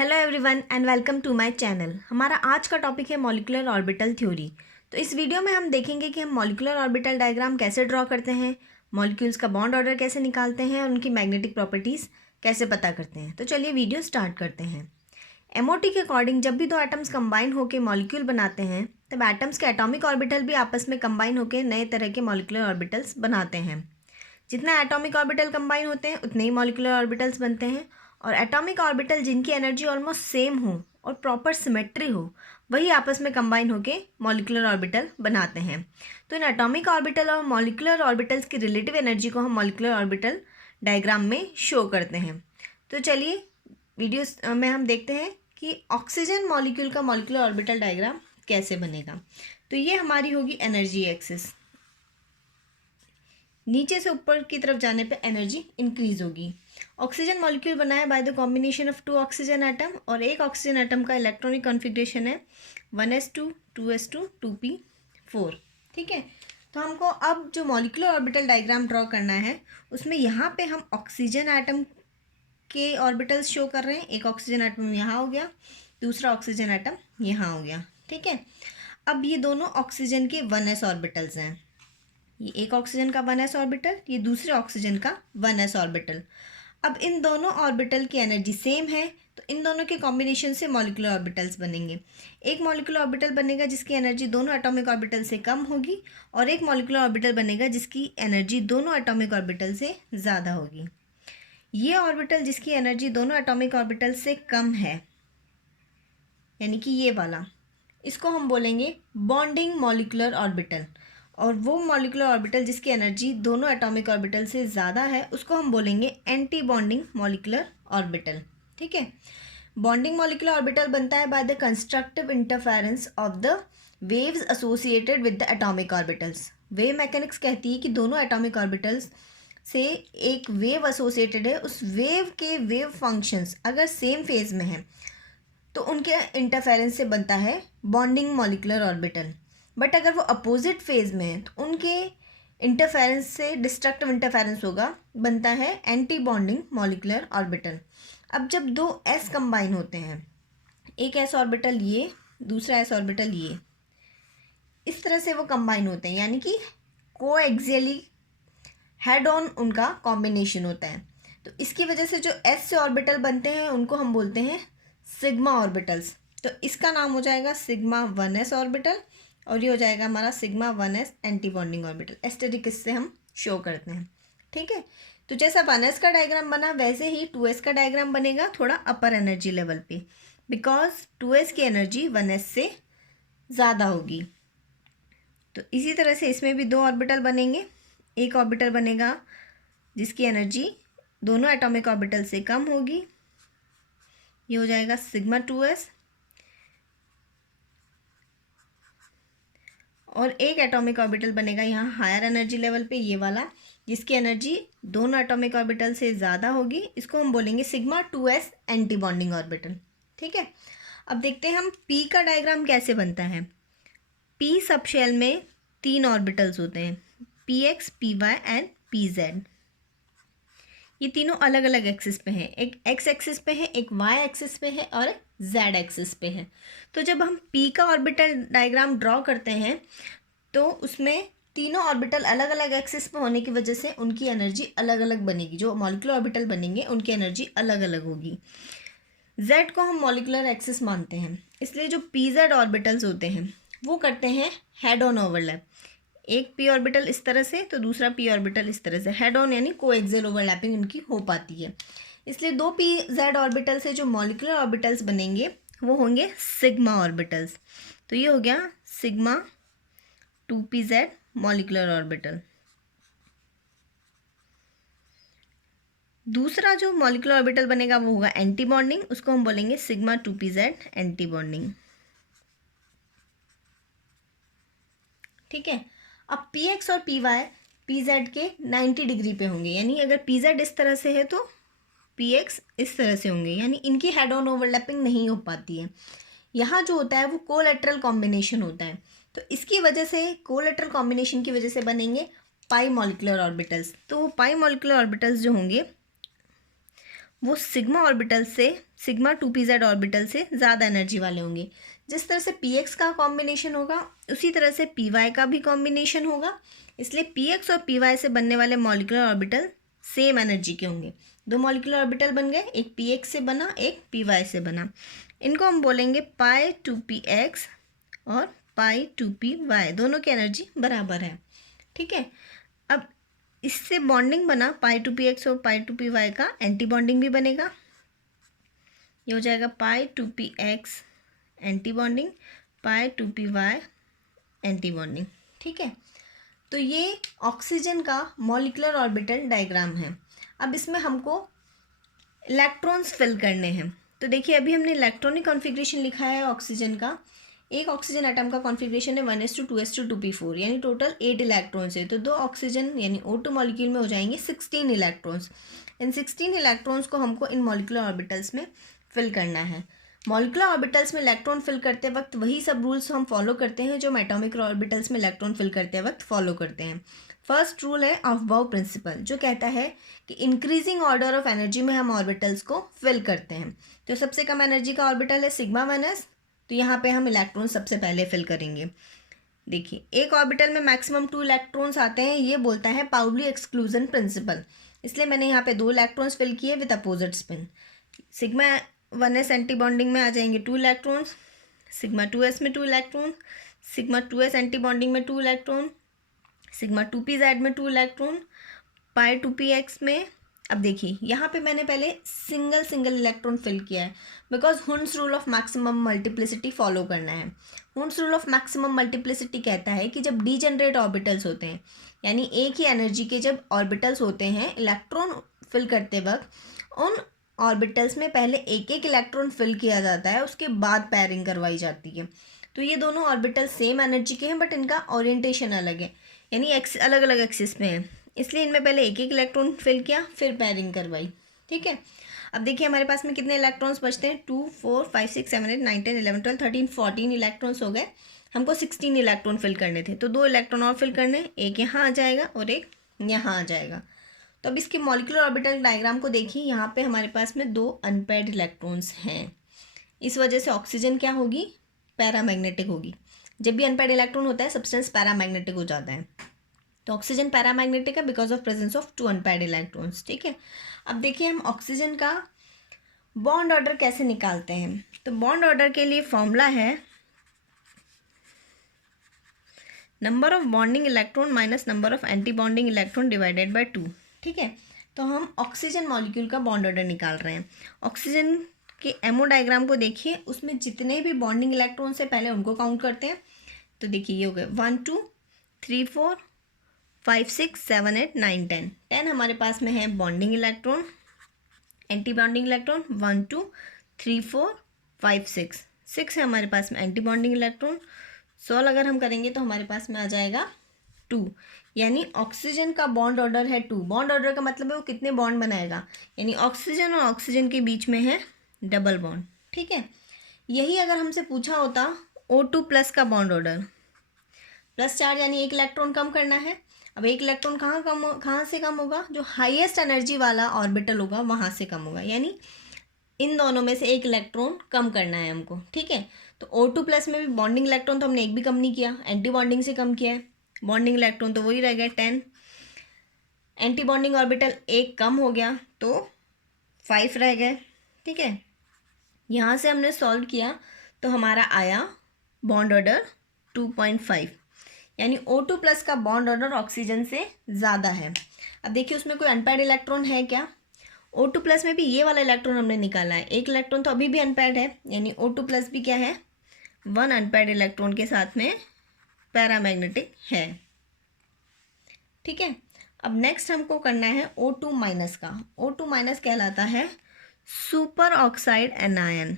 Hello everyone and welcome to my channel. हमारा आज का टॉपिक है मॉलिक्यूलर ऑर्बिटल थ्योरी। तो इस वीडियो में हम देखेंगे कि हम मॉलिक्यूलर ऑर्बिटल डायग्राम कैसे ड्रॉ करते हैं, मॉलिक्यूल्स का बॉन्ड ऑर्डर कैसे निकालते हैं और उनकी मैग्नेटिक प्रॉपर्टीज़ कैसे पता करते हैं। तो चलिए वीडियो स्टार्ट करते हैं। एमओटी के अकॉर्डिंग जब भी दो एटम्स कंबाइन होकर मॉलिक्यूल बनाते हैं तब एटम्स के एटॉमिक ऑर्बिटल भी आपस में कंबाइन होकर नए तरह के मॉलिक्यूलर ऑर्बिटल्स बनाते हैं। जितना एटॉमिक ऑर्बिटल कंबाइन होते हैं उतने ही मॉलिक्यूलर ऑर्बिटल्स बनते हैं, और एटॉमिक ऑर्बिटल जिनकी एनर्जी ऑलमोस्ट सेम हो और प्रॉपर सिमेट्री हो वही आपस में कंबाइन होके मॉलिक्यूलर ऑर्बिटल बनाते हैं। तो इन एटॉमिक ऑर्बिटल और मॉलिक्यूलर ऑर्बिटल्स की रिलेटिव एनर्जी को हम मॉलिक्यूलर ऑर्बिटल डायग्राम में शो करते हैं। तो चलिए वीडियो में हम देखते हैं कि ऑक्सीजन मॉलिक्यूल का मॉलिक्यूलर ऑर्बिटल डायग्राम कैसे बनेगा। तो ये हमारी होगी एनर्जी एक्सिस। नीचे से ऊपर की तरफ जाने पे एनर्जी इंक्रीज होगी। ऑक्सीजन मॉलिक्यूल बना है by the combination of two oxygen atom, और एक ऑक्सीजन एटम का इलेक्ट्रॉनिक कॉन्फ़िगरेशन है 1s2 2s2 2p4। ठीक है, तो हमको अब जो मॉलिक्यूलर ऑर्बिटल डायग्राम ड्रॉ करना है उसमें यहाँ पे हम ऑक्सीजन एटम के ऑर्बिटल्स शो कर रहे हैं। एक ऑक्सीजन एटम यहाँ हो गया, दूसरा ऑक्सीजन एटम यहाँ हो गया। ठीक है, अब ये दोनों ऑक्सीजन के 1s ऑर्बिटल्स हैं। ये एक ऑक्सीजन का 1s ऑर्बिटल, ये दूसरे ऑक्सीजन का 1s ऑर्बिटल। अब इन दोनों ऑर्बिटल की एनर्जी सेम है तो इन दोनों के कॉम्बिनेशन से मॉलिक्यूलर ऑर्बिटल्स बनेंगे। एक मॉलिक्यूलर ऑर्बिटल बनेगा जिसकी एनर्जी दोनों एटॉमिक ऑर्बिटल से कम होगी, और एक मॉलिक्यूलर ऑर्बिटल बनेगा जिसकी एनर्जी दोनों एटॉमिक ऑर्बिटल से ज़्यादा होगी। ये ऑर्बिटल जिसकी एनर्जी दोनों एटॉमिक ऑर्बिटल से कम है, यानी कि ये वाला, इसको हम बोलेंगे बॉन्डिंग मॉलिक्यूलर ऑर्बिटल। और वो मॉलिक्यूलर ऑर्बिटल जिसकी एनर्जी दोनों एटॉमिक ऑर्बिटल से ज़्यादा है उसको हम बोलेंगे एंटी बॉन्डिंग मॉलिक्यूलर ऑर्बिटल। ठीक है, बॉन्डिंग मॉलिक्यूलर ऑर्बिटल बनता है by the constructive interference of the waves associated with the atomic orbitals. Wave mechanics कहती है कि दोनों एटॉमिक ऑर्बिटल्स से एक वेव एसोसिएटेड है, उस वेव के वेव फंक्शंस अगर सेम फेज में हैं तो उनके इंटरफेरेंस से बनता है बॉन्डिंग मॉलिक्यूलर ऑर्बिटल। बट अगर वो अपोजिट फेज में है तो उनके इंटरफेरेंस से डिस्ट्रक्टिव इंटरफेरेंस होगा, बनता है एंटी बॉन्डिंग मॉलिक्यूलर ऑर्बिटल। अब जब दो s कंबाइन होते हैं, एक s ऑर्बिटल ये, दूसरा s ऑर्बिटल ये, इस तरह से वो कंबाइन होते हैं, यानी कि कोएक्सियली हेड ऑन उनका कॉम्बिनेशन होता है। तो इसकी वजह से जो s से ऑर्बिटल बनते हैं उनको हम बोलते हैं सिग्मा ऑर्बिटल्स। तो इसका नाम हो जाएगा सिग्मा 1s ऑर्बिटल, और ये हो जाएगा हमारा sigma 1s anti bonding orbital. Asterisk से हम शो करते हैं। ठीक है, तो जैसा 1s का डायग्राम बना वैसे ही 2s का डायग्राम बनेगा थोड़ा अपर एनर्जी लेवल पे, बिकॉज 2s की एनर्जी 1s से ज़्यादा होगी। तो इसी तरह से इसमें भी दो ऑर्बिटल बनेंगे। एक ऑर्बिटल बनेगा जिसकी एनर्जी दोनों एटॉमिक ऑर्बिटल से कम होगी, ये हो जाएगा सिग्मा 2s, और एक एटॉमिक ऑर्बिटल बनेगा यहाँ हायर एनर्जी लेवल पे, ये वाला, जिसकी एनर्जी दोनों एटॉमिक ऑर्बिटल से ज़्यादा होगी, इसको हम बोलेंगे sigma 2s anti bonding orbital. ठीक है, अब देखते हैं हम p का डायग्राम कैसे बनता है। p सब शेल में 3 ऑर्बिटल्स होते हैं, px py एंड pz। ये तीनों अलग अलग एक्सिस पे हैं, एक x एक्सिस पे है, एक y एक्सिस पे है और एक z एक्सिस पे है। तो जब हम p का ऑर्बिटल डायग्राम ड्रॉ करते हैं तो उसमें तीनों ऑर्बिटल अलग अलग एक्सिस पे होने की वजह से उनकी एनर्जी अलग अलग बनेगी। जो मॉलिक्यूलर ऑर्बिटल बनेंगे उनकी एनर्जी अलग अलग होगी। z को हम मॉलिक्यूलर एक्सिस मानते हैं, इसलिए जो pz ऑर्बिटल्स होते हैं वो करते हैं हेड ऑन ओवरलैप। एक p ऑर्बिटल इस तरह से तो दूसरा p ऑर्बिटल इस तरह से, हेड ऑन यानी कोएक्सियल ओवरलैपिंग उनकी हो पाती है। इसलिए दो pz ऑर्बिटल से जो मॉलिक्यूलर ऑर्बिटल्स बनेंगे वो होंगे सिग्मा ऑर्बिटल्स। तो ये हो गया सिग्मा 2pz मॉलिक्यूलर ऑर्बिटल। दूसरा जो मॉलिक्यूलर ऑर्बिटल बनेगा वो होगा एंटी बॉन्डिंग, उसको हम बोलेंगे सिग्मा 2pz एंटी बॉन्डिंग। ठीक है, अब px और py pz के 90 डिग्री पे होंगे, यानी अगर pz इस तरह से है तो px इस तरह से होंगे, यानी इनकी हेड ऑन ओवरलैपिंग नहीं हो पाती है। यहाँ जो होता है वो कोलेटरल कॉम्बिनेशन होता है, तो इसकी वजह से कोलेटरल कॉम्बिनेशन की वजह से बनेंगे पाई मॉलिक्यूलर ऑर्बिटल्स। तो पाई मॉलिक्यूलर ऑर्बिटल्स जो होंगे वो सिग्मा ऑर्बिटल से सिग्मा 2pz ऑर्बिटल से ज़्यादा एनर्जी वाले होंगे। जिस तरह से px का कॉम्बिनेशन होगा उसी तरह से py का भी कॉम्बिनेशन होगा, इसलिए px और py से बनने वाले मॉलिक्यूलर ऑर्बिटल सेम एनर्जी के होंगे। दो मॉलिक्यूलर ऑर्बिटल बन गए, एक px से बना एक py से बना। इनको हम बोलेंगे पाई 2px और पाई 2py, दोनों की एनर्जी बराबर है। ठीक है, अब इससे बॉन्डिंग बना पाई 2px और पाई 2py का एंटी बॉन्डिंग भी बनेगा। ये हो जाएगा पाई 2px एंटी बॉन्डिंग, पाई 2py एंटी बॉन्डिंग। ठीक है, तो ये ऑक्सीजन का मॉलिक्यूलर ऑर्बिटल डायग्राम है। अब इसमें हमको इलेक्ट्रॉन्स फिल करने हैं। तो देखिए अभी हमने इलेक्ट्रॉनिक कॉन्फ़िगरेशन लिखा है ऑक्सीजन का। एक ऑक्सीजन एटम का कॉन्फ़िगरेशन है 1s2 2s2 2p4, यानी टोटल 8 इलेक्ट्रॉन्स है। तो दो ऑक्सीजन यानी O2 मॉलिक्यूल में हो जाएंगे 16 इलेक्ट्रॉन्स। इन 16 इलेक्ट्रॉन्स को हमको इन मॉलिक्यूलर ऑर्बिटल्स में फिल करना है। मॉलिक्यूलर ऑर्बिटल्स में इलेक्ट्रॉन फिल करते वक्त वही सब रूल्स हम फॉलो करते हैं जो एटॉमिक ऑर्बिटल्स में इलेक्ट्रॉन फिल करते वक्त फॉलो करते हैं। फर्स्ट रूल है ऑफ बाउ प्रिंसिपल, जो कहता है कि इंक्रीजिंग ऑर्डर ऑफ एनर्जी में हम ऑर्बिटल्स को फिल करते हैं। तो सबसे कम एनर्जी का ऑर्बिटल है सिग्मा 1s, तो यहाँ पे हम इलेक्ट्रॉन सबसे पहले फिल करेंगे। देखिए एक ऑर्बिटल में मैक्सिमम 2 इलेक्ट्रॉन्स आते हैं, ये बोलता है पाउली एक्सक्लूजन प्रिंसिपल, इसलिए मैंने यहाँ पे 2 इलेक्ट्रॉन्स फिल किए with opposite spin. Sigma 1s anti bonding में आ जाएंगे 2 इलेक्ट्रॉन्स, सिग्मा 2s में 2 electron, sigma 2s anti bonding में 2 इलेक्ट्रॉन, सिग्मा 2pz में 2 इलेक्ट्रॉन, पाई 2px में। अब देखिए यहाँ पे मैंने पहले सिंगल इलेक्ट्रॉन फिल किया है, because Hund's rule of maximum multiplicity follow करना है। Hund's rule of maximum multiplicity कहता है कि जब डीजेनरेट ऑर्बिटल्स होते हैं, यानी एक ही एनर्जी के जब ऑर्बिटल्स होते हैं, इलेक्ट्रॉन फिल करते वक्त उन ऑर्बिटल्स में पहले एक एक इलेक्ट्रॉन फिल किया जाता है, उसके बाद पेयरिंग करवाई जाती है। तो ये दोनों ऑर्बिटल सेम एनर्जी के हैं बट इनका ओरिएंटेशन अलग है, यानी अलग अलग एक्सिस में है, इसलिए इनमें पहले एक एक इलेक्ट्रॉन फिल किया फिर पेयरिंग करवाई। ठीक है, अब देखिए हमारे पास में कितने इलेक्ट्रॉन्स बचते हैं, 2 4 5 6 7 8 9 10 11 12 13 14 इलेक्ट्रॉन्स हो गए। हमको 16 इलेक्ट्रॉन फिल करने थे, तो 2 इलेक्ट्रॉन और फिल करने, एक यहाँ आ जाएगा और एक यहाँ आ जाएगा। तो अब इसके मॉलिक्यूलर ऑर्बिटल डायग्राम को देखिए, यहाँ पे हमारे पास में 2 अनपेयर्ड इलेक्ट्रॉन्स हैं। इस वजह से ऑक्सीजन क्या होगी, पैरामैग्नेटिक होगी। जब भी अनपेयर्ड इलेक्ट्रॉन होता है सब्सटेंस पैरामैग्नेटिक हो जाता है, तो ऑक्सीजन पैरामैग्नेटिक है because of presence of 2 unpaired electrons. ठीक है, अब देखिए हम ऑक्सीजन का बॉन्ड ऑर्डर कैसे निकालते हैं। तो बॉन्ड ऑर्डर के लिए फॉर्मूला है number of bonding electron minus number of anti bonding electron divided by 2। ठीक है, तो हम ऑक्सीजन मॉलिक्यूल का बॉन्ड ऑर्डर निकाल रहे हैं। ऑक्सीजन के एमओ डायग्राम को देखिए, उसमें जितने भी बॉन्डिंग इलेक्ट्रॉन से पहले उनको काउंट करते हैं। तो देखिए ये हो गए 1 2 3 4 5 6 7 8 9 10 10 हमारे पास में है bonding electron, anti bonding electron 1 2 3 4 5 6 6 है हमारे पास में एंटी बॉन्डिंग इलेक्ट्रॉन। 16 अगर हम करेंगे तो हमारे पास में आ जाएगा 2, यानी ऑक्सीजन का बॉन्ड ऑर्डर है 2। बॉन्ड ऑर्डर का मतलब है वो कितने बॉन्ड बनाएगा, यानी ऑक्सीजन और ऑक्सीजन के बीच में है डबल बॉन्ड। ठीक है, यही अगर हमसे पूछा होता O2 प्लस का बॉन्ड ऑर्डर, प्लस चार्ज यानी एक इलेक्ट्रॉन कम करना है। अब एक इलेक्ट्रॉन कहाँ से कम होगा, जो हाईएस्ट एनर्जी वाला ऑर्बिटल होगा वहाँ से कम होगा, यानी इन दोनों में से एक इलेक्ट्रॉन कम करना है हमको। ठीक है, तो O2 प्लस में भी बॉन्डिंग इलेक्ट्रॉन तो हमने एक भी कम नहीं किया, एंटी बॉन्डिंग से कम किया है। बॉन्डिंग इलेक्ट्रॉन तो वही रह गए 10, एंटी बॉन्डिंग ऑर्बिटल एक कम हो गया तो 5 रह गए। ठीक है, यहाँ से हमने सॉल्व किया तो हमारा आया बॉन्ड ऑर्डर 2.5, यानी O2 प्लस का बॉन्ड ऑर्डर ऑक्सीजन से ज़्यादा है। अब देखिए उसमें कोई अनपेयर्ड इलेक्ट्रॉन है क्या, O2 प्लस में भी ये वाला इलेक्ट्रॉन हमने निकाला है, एक इलेक्ट्रॉन तो अभी भी अनपेयर्ड है, यानी O2 प्लस भी क्या है 1 अनपेयर्ड इलेक्ट्रॉन के साथ में पैरामैग्नेटिक है। ठीक है, अब नेक्स्ट हमको करना है O2 माइनस का। O2 माइनस कहलाता है super oxide anion.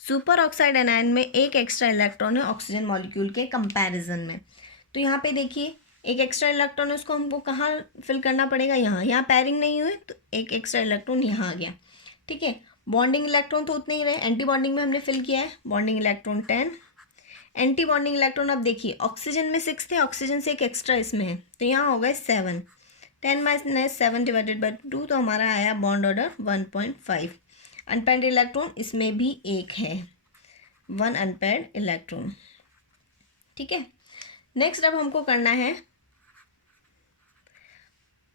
Super oxide anion में एक एक्स्ट्रा इलेक्ट्रॉन है ऑक्सीजन मॉलिक्यूल के कंपैरिजन में। तो यहाँ पे देखिए एक एक्स्ट्रा इलेक्ट्रॉन है, उसको हमको कहाँ फिल करना पड़ेगा, यहाँ पेयरिंग नहीं हुई तो एक एक्स्ट्रा इलेक्ट्रॉन यहाँ आ गया। ठीक है, बॉन्डिंग इलेक्ट्रॉन तो उतने ही रहे, एंटी बॉन्डिंग में हमने फिल किया है bonding electron 10, anti bonding electron अब देखिए ऑक्सीजन में 6 थे, ऑक्सीजन से एक एक्स्ट्रा इसमें है तो यहाँ हो गए 7। 10-7 डिवाइडेड बाई 2, तो हमारा आया बॉन्ड ऑर्डर 1.5। अनपेयर्ड इलेक्ट्रॉन इसमें भी एक है, 1 अनपेयर्ड इलेक्ट्रॉन। ठीक है, नेक्स्ट अब हमको करना है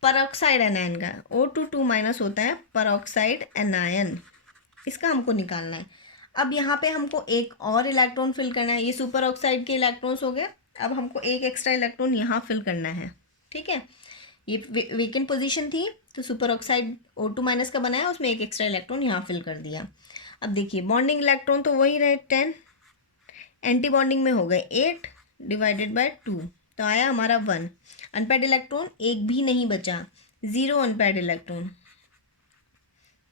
परऑक्साइड एनायन का। O2 होता है परऑक्साइड एनायन, इसका हमको निकालना है। अब यहाँ पे हमको एक और इलेक्ट्रॉन फिल करना है। ये सुपर ऑक्साइड के इलेक्ट्रॉन्स हो गए, अब हमको एक एक्स्ट्रा इलेक्ट्रॉन यहाँ फिल करना है। ठीक है, ये वेकेंट पोजीशन थी तो सुपर ऑक्साइड O2- का बनाया, उसमें एक एक्स्ट्रा इलेक्ट्रॉन यहाँ फिल कर दिया। अब देखिए बॉन्डिंग इलेक्ट्रॉन तो वही रहे 10, एंटी बॉन्डिंग में हो गए 8 डिवाइडेड बाय 2, तो आया हमारा 1। अनपेयर्ड इलेक्ट्रॉन एक भी नहीं बचा, 0 अनपेयर्ड इलेक्ट्रॉन।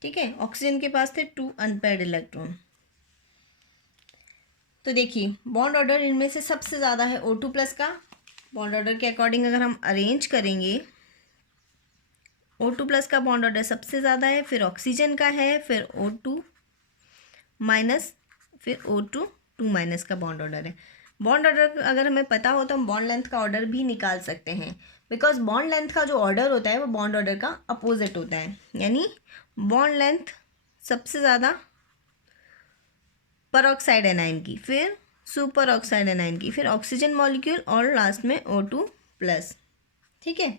ठीक है, ऑक्सीजन के पास थे 2 अनपेयर्ड इलेक्ट्रॉन। तो देखिए बॉन्ड ऑर्डर इनमें से सबसे ज़्यादा है O2+ का। बॉन्ड ऑर्डर के अकॉर्डिंग अगर हम अरेंज करेंगे, O2+ का बॉन्ड ऑर्डर सबसे ज़्यादा है, फिर ऑक्सीजन का है, फिर O2-, फिर O2-2- का बॉन्ड ऑर्डर है। बॉन्ड ऑर्डर अगर हमें पता हो तो हम बॉन्ड लेंथ का ऑर्डर भी निकाल सकते हैं, बिकॉज बॉन्ड लेंथ का जो ऑर्डर होता है वो बॉन्ड ऑर्डर का अपोजिट होता है। यानी बॉन्ड लेंथ सबसे ज़्यादा परऑक्साइड एनायन की, फिर सुपर ऑक्साइड एनायन की, फिर ऑक्सीजन मॉलिक्यूल और लास्ट में O2+। ठीक है,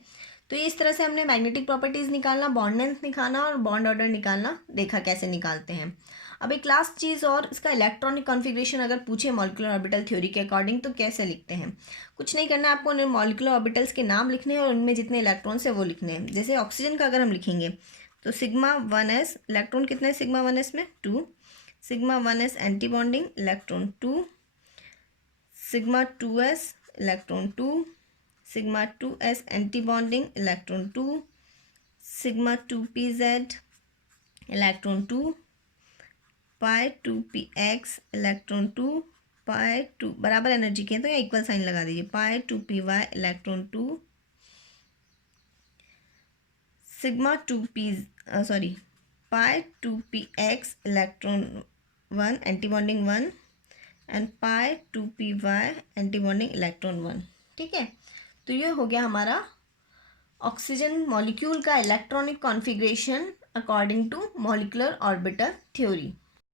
तो ये इस तरह से हमने मैग्नेटिक प्रॉपर्टीज़ निकालना, बॉन्ड लेंथ निकालना और बॉन्ड ऑर्डर निकालना देखा कैसे निकालते हैं। अब एक लास्ट चीज़ और, इसका इलेक्ट्रॉनिक कॉन्फ़िगरेशन अगर पूछे मॉलिक्यूलर ऑर्बिटल थ्योरी के अकॉर्डिंग तो कैसे लिखते हैं। कुछ नहीं करना, आपको उन मॉलिक्यूलर ऑर्बिटल्स के नाम लिखने हैं और उनमें जितने इलेक्ट्रॉन्स हैं वो लिखने हैं। जैसे ऑक्सीजन का अगर हम लिखेंगे तो σ1s, इलेक्ट्रॉन कितने σ1s में 2, σ1s anti bonding electron 2, σ2s electron 2, σ2s anti bonding electron 2, σ2pz electron 2, π2px electron 2, π2 बराबर एनर्जी के हैं तो यहाँ इक्वल साइन लगा दीजिए, π2py electron 2, π2px electron 1 anti bonding 1 and π2py anti bonding electron 1। ठीक है, तो ये हो गया हमारा ऑक्सीजन मॉलिक्यूल का electronic configuration according to molecular orbital theory.